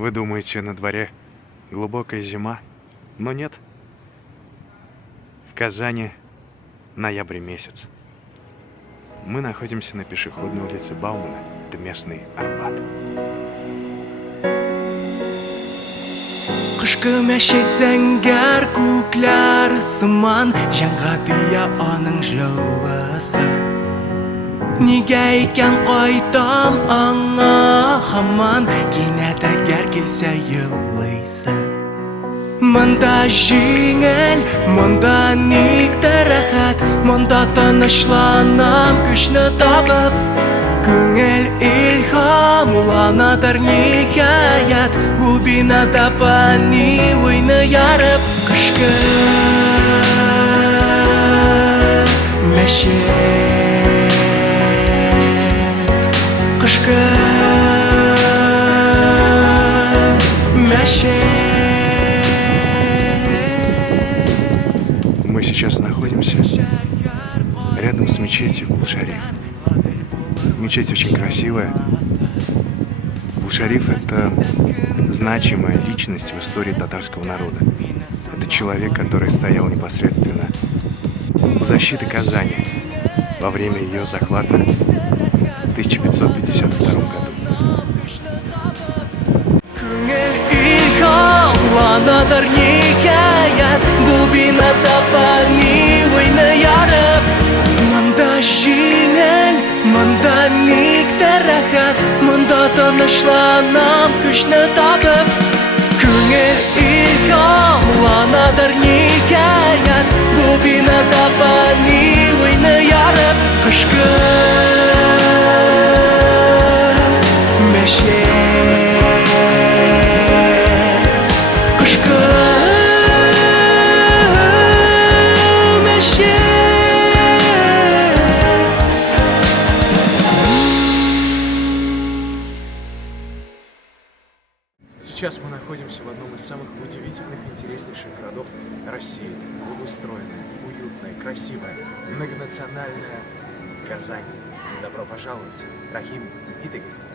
Вы думаете, на дворе глубокая зима? Но нет. В Казани ноябрь месяц. Мы находимся на пешеходной улице Баумана. Это местный Арбат. Кышкы мәшет зәңгәр күкләр сыман Янға тыя аның жылысы Нигә икән кайтам аңа һаман Кинәт әгәр килсә еллыйсы Монда җиңел, монда никтә рәхәт Монда тынычланам көчне табып Күңел илһамланадыр ниһаят Бу бинада пани уйны ярып Кышкы мәшет Кышкы мәшет Мы сейчас находимся рядом с мечетью Кул-Шариф. Мечеть очень красивая. Кул-Шариф — это значимая личность в истории татарского народа. Это человек, который стоял непосредственно у защиты Казани во время ее захвата в 1552 году. Ланадыр никаят Бу бинада пани уйны ярып Монда җиңел, монда никтә рәхәт Монда тынычланам көчне табып Күңел илһамланадыр никаят Бу бинада пани уйны ярып Кышкы мәшет Сейчас мы находимся в одном из самых удивительных и интереснейших городов России. Благоустроенная, уютная, красивая, многонациональная Казань. Добро пожаловать, Рахим и Тегис.